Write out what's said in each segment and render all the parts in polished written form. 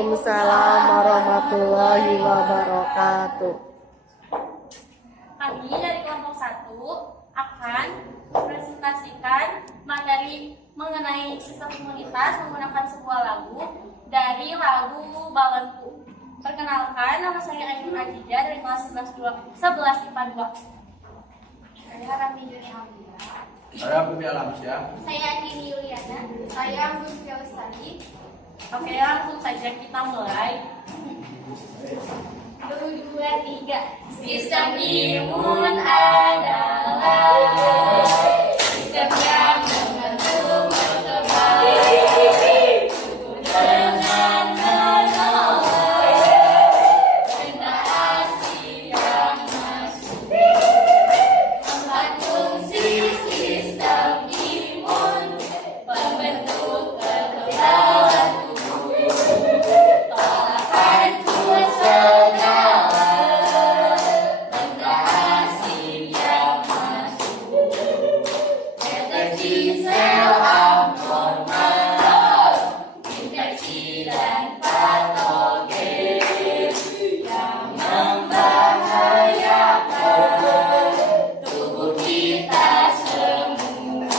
Waalaikumsalam warahmatullahi wabarakatuh. Kami dari kelompok 1 akan presentasikan materi mengenai sistem imunitas menggunakan sebuah lagu dari lagu Balenku. Perkenalkan, nama saya Ainun Adija dari kelas 11 IPA 2. Saya Rami Juni Alvia. Saya Budi Alamsyah. Saya Andini Yuliana. Saya Anggun Fiaustadi. Oke, langsung saja kita mulai. 1, 2, 3. Sistem imun adalah sistem yang membentuk kekebalan dengan menolak benda asing yang masuk. 4 fungsi sistem imun: membentuk kekebalan tubuh, tolakan kuasa benda asing yang masuk, deteksi sel abnormal, infeksi dan patogen yang membahayakan tubuh kita semua.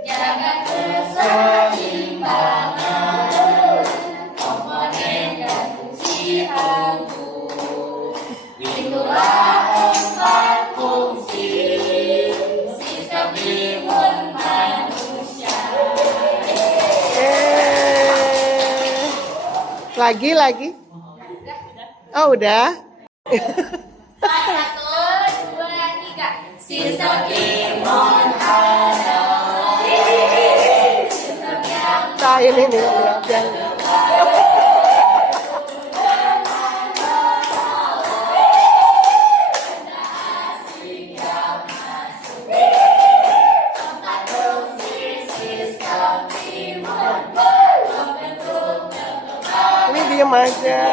Jaga keseimbangan komponen dan fungsi tubuh. Itulah 4 fungsi sistem imun manusia. Lagi. Oh, udah. 1, 2, 3. Sistem imun adalah sistem yang Nah, ini nih yang ini diem aja.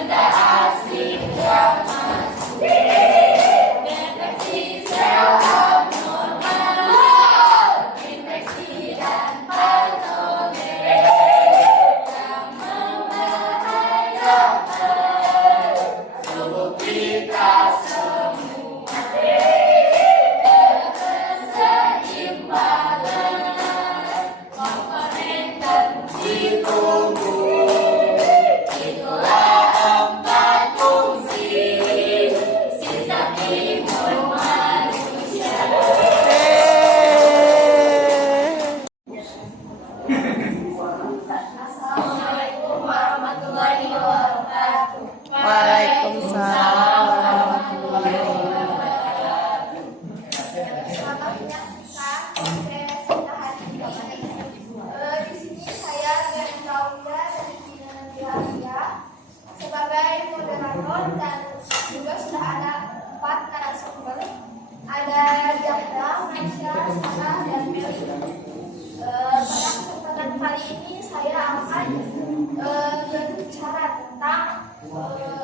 benda asing yang masuk, deteksi sel abnormal, infeksi dan patogen yang membahayakan tubuh kita semua. Keseimbangan komponen dan fungsi tubuh. Itulah 4 fungsi sistem imun manusia. Assalamualaikum warahmatullahi wabarakatuh. Waalaikumsalam warahmatullahi wabarakatuh. Selamat menyaksikan sesi hari ini. Di sini saya Gani Kaulia dari Bina Biaya sebagai moderator, dan juga sudah ada 4 narasumber. Ada Jahda, Maisha, Sarah, dan Meli. Pada kesempatan kali ini saya akan berbicara tentang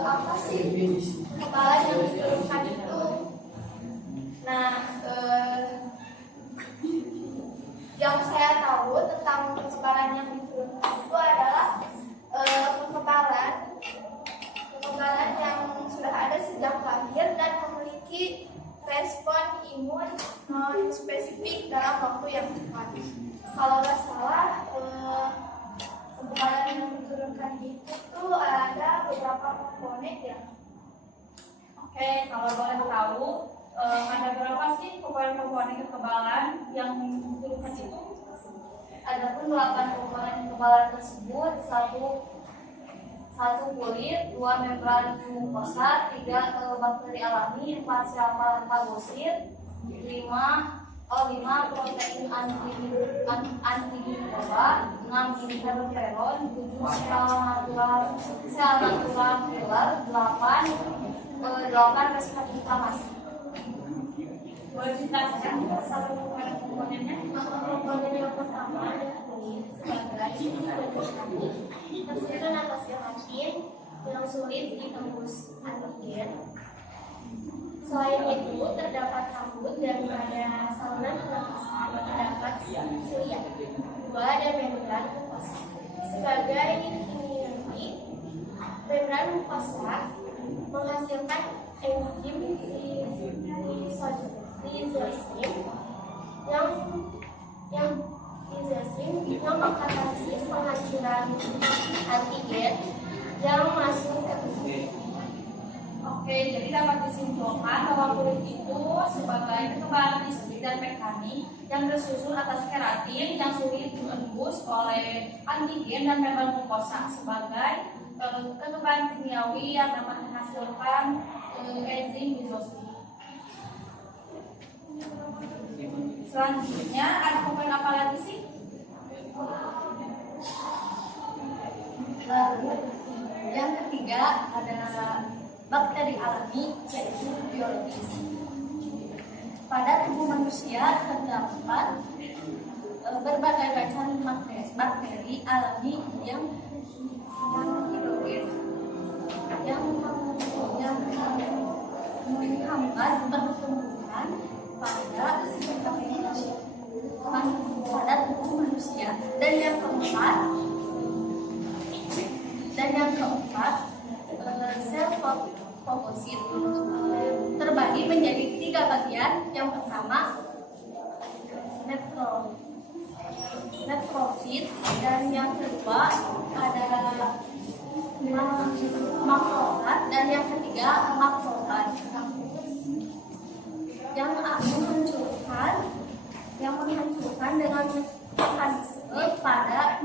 apa sih kekebalan yang diturunkan itu. Nah, yang saya tahu tentang kekebalan yang diturunkan itu adalah kekebalan yang sudah ada sejak lahir dan memiliki respon imun non spesifik dalam waktu yang cepat. Kalau nggak salah, kekebalan yang diturunkan itu ada beberapa komponen ya. Oke, kalau boleh tahu, ada berapa sih komponen kekebalan yang diturunkan itu? Adapun 8 komponen kekebalan tersebut: 1 kulit, 2 membran mukosa, 3 bakteri alami, 4 sel fagosit, 5 protein antimikroba, 6 interferon, 7 sel natural killer, 8 reseptor inflamasi. Boleh dijelaskan satu komponennya? Komponen yang pertama adalah kulit sebagai tersusun atas gelatin yang sulit ditembus antigen. Selain itu, terdapat rambut dan pada saluran pernapasan terdapat silia. Dua ada membran mukosa. Sebagai inti, membran mukosa menghasilkan enzim lisosim yang mengkatalisis penghancuran antigen yang masuk ke tubuh. Oke, jadi dapat disimpulkan bahwa kulit itu sebagai kekebalan listrik dan mekanik yang tersusun atas keratin yang sulit ditembus oleh antigen dan membran mukosa sebagai kekebalan kimiawi yang dapat menghasilkan enzim lisosim. Selanjutnya ada komponen apa lagi sih? Lalu yang ketiga ada bakteri alami yaitu biologis. Pada tubuh manusia terdapat berbagai macam bakteri alami yang hidup yang menghambat pertumbuhan pada tubuh manusia. Dan yang keempat sel fagosit terbagi menjadi 3 bagian. Yang pertama netrosit, dan yang kedua ada makrofag, dan yang ketiga makrofag yang menghancurkan dengan mekanisme pada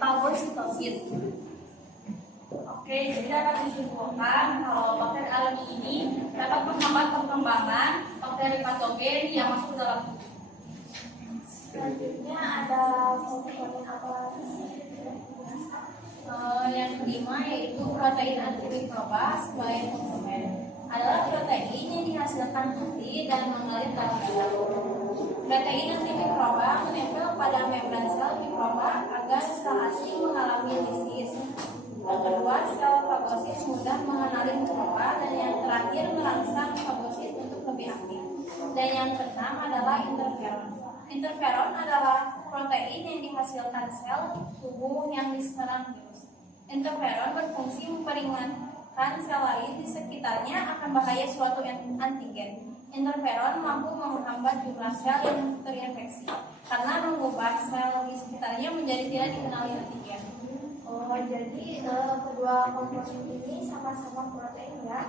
fagositosit. Oke, jadi dapat disimpulkan kalau bakteri alami ini dapat menghambat perkembangan bakteri patogen yang masuk dalam tubuh. Selanjutnya ada komponen apa lagi sih? Yang kelima yaitu protein antimikroba sebagai komponen adalah protein yang dihasilkan hati dan mengalir dalam darah. Protein antimikroba menempel pada membran sel mikroba agar sel asing mengalami lisis. Yang kedua, sel fagosit mudah mengenali mikroba, dan yang terakhir merangsang fagosit untuk lebih aktif. Dan yang keenam adalah interferon. Interferon adalah protein yang dihasilkan sel tubuh yang diserang virus. Interferon berfungsi memperingatkan sel lain di sekitarnya akan bahaya suatu antigen. Interferon mampu menghambat jumlah sel yang terinfeksi karena mengubah sel di sekitarnya menjadi tidak dikenali antigen. Oh, jadi kedua komponen ini sama-sama protein ya.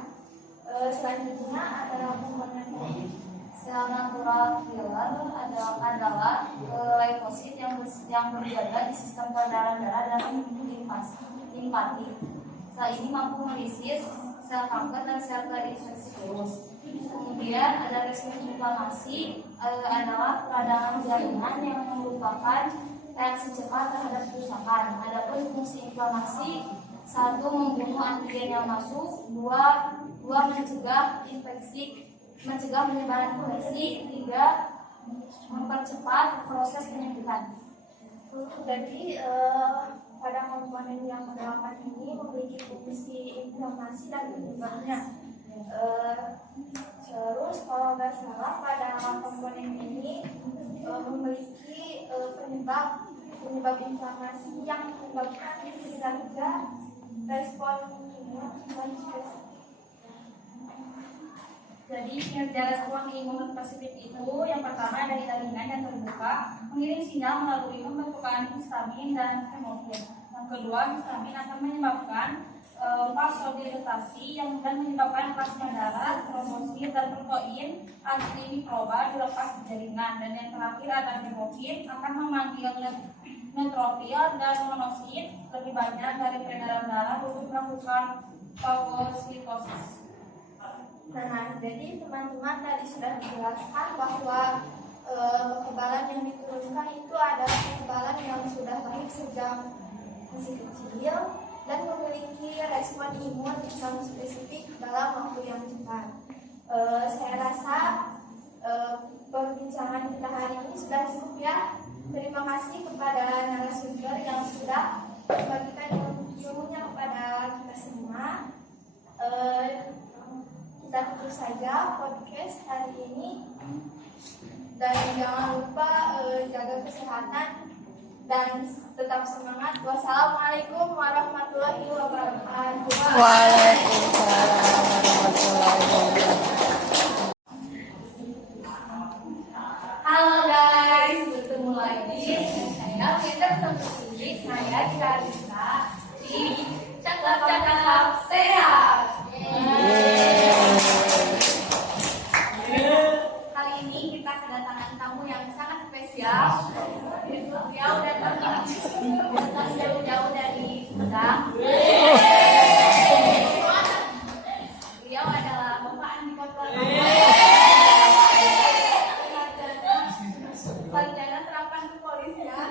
Selanjutnya adalah komponen Sel natural killer adalah leukosit yang berjaga di sistem peredaran darah dan limpatik. Sel ini mampu melisis sel kanker dan sel terinfeksi virus. Kemudian ada respons inflamasi adalah peradangan jaringan yang merupakan reaksi cepat terhadap kerusakan. Adapun fungsi inflamasi: 1. Membunuh antigen yang masuk, 2. Mencegah penyebaran infeksi, 3. Mempercepat proses penyembuhan. Jadi pada komponen yang ke-8 ini memiliki fungsi inflamasi dan penyebabnya. Terus kalau nggak salah pada komponen ini memiliki penyebab inflamasi yang menyebabkan kinerja respon imun dan spesifik. Jadi kinerja respon imun spesifik itu yang pertama dari jaringan yang terbuka mengirim sinyal melalui pembentukan histamin dan hemofil. Yang kedua, histamin akan menyebabkan vasodilatasi yang dan menyebabkan plasma darah, trombosit dan protein antimikroba dilepas di jaringan. Dan yang terakhir ada hemofil akan memanggil neutrofil dan monosit lebih banyak dari peredaran darah untuk melakukan fagositosis. Nah, jadi teman-teman tadi sudah dijelaskan bahwa kekebalan yang diturunkan itu adalah kekebalan yang sudah baik sejak masih kecil dan memiliki respon imun yang spesifik dalam waktu yang cepat. Saya rasa perbincangan kita hari ini sudah cukup ya. Terima kasih kepada narasumber yang sudah membagikan ilmunya kepada kita semua. jangan lupa jaga kesehatan dan tetap semangat. Wassalamualaikum warahmatullahi wabarakatuh. Waalaikumsalam warahmatullahi wabarakatuh. Halo guys, bertemu lagi saya Peter Sempusi. Saya Clarissa di Cakap-Cakap Sehat. Kali ini kita kedatangan tamu yang sangat spesial. Beliau datang jauh-jauh dari Padang. Beliau adalah Bapak Andi Kotlana. Sarjana terapan kepolisian.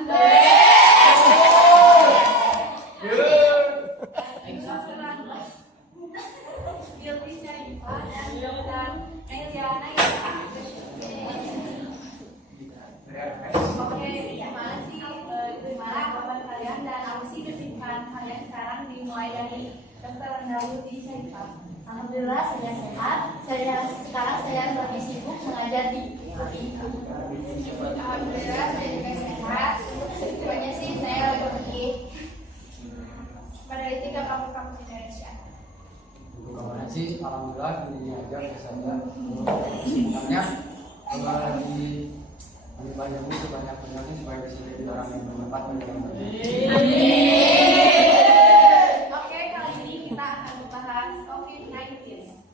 Guilty Syarifah dan Meliana. Oke, gimana sih gimana kabar kalian dan apa sih kesibukan kalian sekarang dimulai dari Dr. Rendaudi Syarifah? Alhamdulillah saya sehat. Sekarang saya lebih sibuk mengajar di UI. Alhamdulillah saya juga sehat. Pokoknya sih saya lagi pergi meneliti ke kampus-kampus Indonesia. Untuk kabarnya sih, alhamdulillah ini aja biasanya. Sebenarnya kalau lagi banyak buku banyak penyakit supaya bisa jadi orang yang bermanfaat bagi orang lain. Oke, kali ini kita akan membahas COVID-19.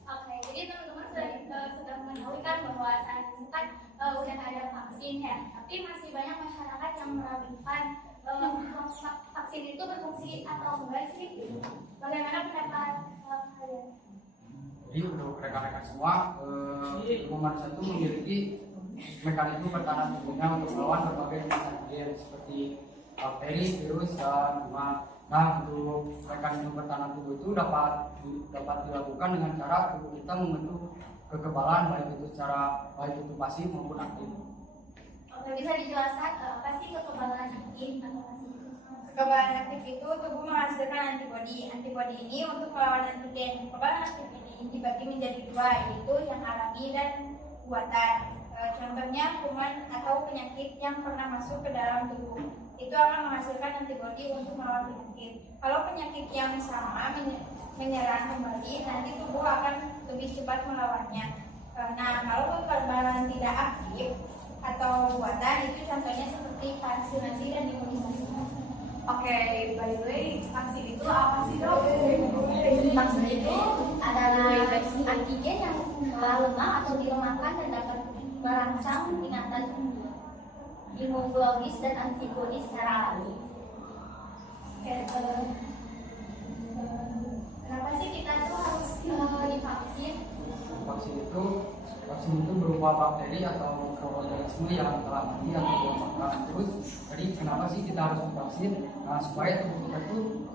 Oke, jadi teman-teman sudah mengetahui kan bahwa saat ini kan udah ada vaksin ya, tapi masih banyak masyarakat yang meragukan vaksin itu berfungsi atau enggak sih? Bagaimana pendapat kalian? Jadi untuk rekan-rekan semua, tubuh manusia itu memiliki mekanisme pertahanan tubuhnya untuk melawan berbagai penyakit seperti bakteri, virus, dan kuman. Nah, untuk mekanisme pertahanan tubuh itu dapat dilakukan dengan cara tubuh kita membentuk kekebalan baik itu pasif maupun aktif. Oke, bisa dijelaskan apa sih kekebalan aktif atau pasif? Kekebalan aktif itu tubuh menghasilkan antibodi. Antibodi ini untuk melawan antigen. Kekebalan aktif ini dibagi menjadi dua, yaitu yang alami dan buatan. Contohnya kuman atau penyakit yang pernah masuk ke dalam tubuh itu akan menghasilkan antibodi untuk melawan penyakit. Kalau penyakit yang sama menyerang kembali, nanti tubuh akan lebih cepat melawannya. Nah, kalau kekebalan tidak aktif atau buatan itu contohnya seperti vaksinasi dan imunisasi. Oke, by the way, vaksin itu apa sih dok? Vaksin itu adalah antigen yang lemah atau dilemahkan dan dapat merangsang tingkatan imunologis dan antibodi secara alami. Kenapa sih kita tuh harus divaksin? Vaksin itu berupa bakteri atau mikroorganisme yang telah mati atau belum makan. Terus, jadi kenapa sih kita harus divaksin? Nah, supaya tubuh kita itu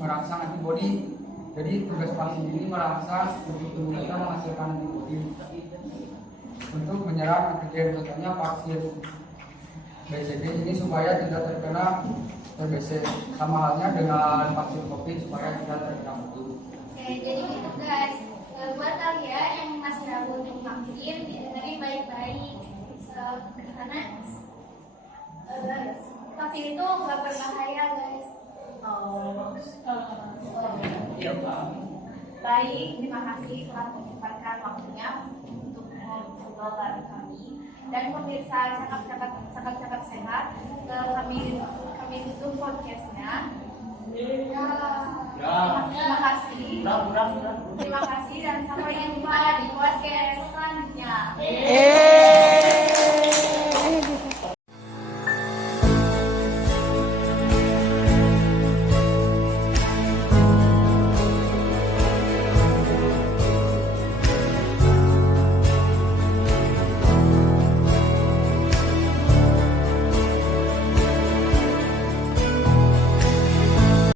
merangsang antibodi. Jadi tugas vaksin ini merangsang tubuh kita menghasilkan antibodi untuk menyerang antigen. Contohnya vaksin BCG ini supaya tidak terkena TBC. Sama halnya dengan vaksin COVID supaya tidak terkena COVID. Oke, jadi gitu guys. Buat kalian yang masih ragu untuk vaksin, dengerin baik-baik karena vaksin itu nggak berbahaya guys. Baik, terima kasih telah menyempatkan waktunya untuk ngobrol bareng kami dan pemirsa cakap-cakap sehat. Kami tutup podcastnya. Terima kasih dan sampai jumpa di podcast